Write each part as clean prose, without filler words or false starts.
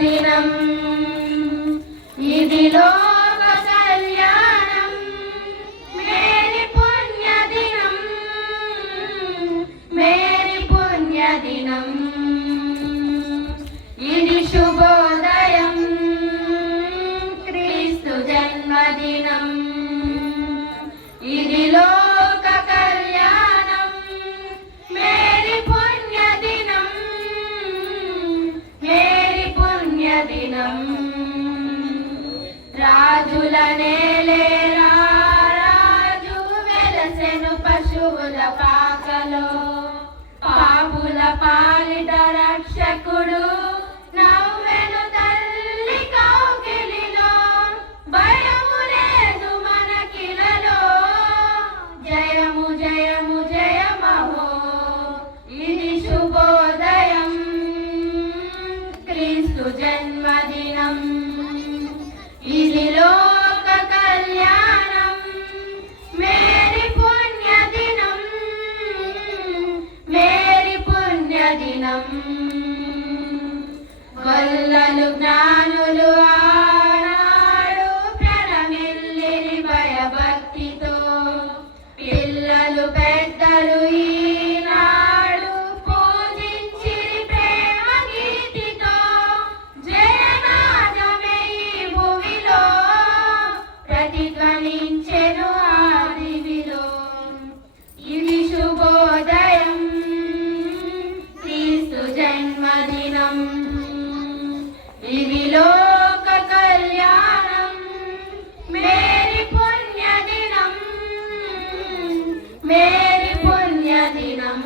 జన్మదినం ఇది లోక కళ్యాణం మేరీ పుణ్యదినం మేరీ పుణ్యదినం ఇది శుభోదయం క్రీస్తు జన్మదినం ఇది లోక కళ్యాణం మేరీ పుణ్యదినం మేరీ పుణ్యదినం రాజుల నేలే రాజు వెలసెను పశువుల పాకలో పాపుల పాలిట రక్షకుడు నవ్వెను తల్లి కౌగిలిలో భయము లేదు మనకిలలో జయము జయము జయమహో ఇది శుభోదయం క్రీస్తు జన్మదినం ఇది లోక కళ్యాణం మేరీ పుణ్యదినం మేరీ పుణ్యదినం గొల్లలు జ్ఞానులు ఆనాడు ప్రణమిల్లిరి భయభక్తితో పిల్లలు పెద్దలు ఈనాడు పూజించిరి ప్రేమ గీతితో జయనాదమే ఈ భూమిలో ప్రతిధ్వనించెను ఆదివిలో ఇది శుభోదయం క్రీస్తు జన్మదినం ఇది లోక కళ్యాణం మేరీ పుణ్యదినం మేరీ పుణ్యదినం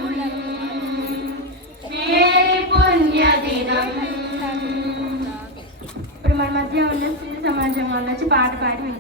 మేరీ పుణ్యదినం. ఇప్పుడు మన మధ్య ఉన్న స్త్రీ సమాజం వాళ్ళు వచ్చి పాట పాడి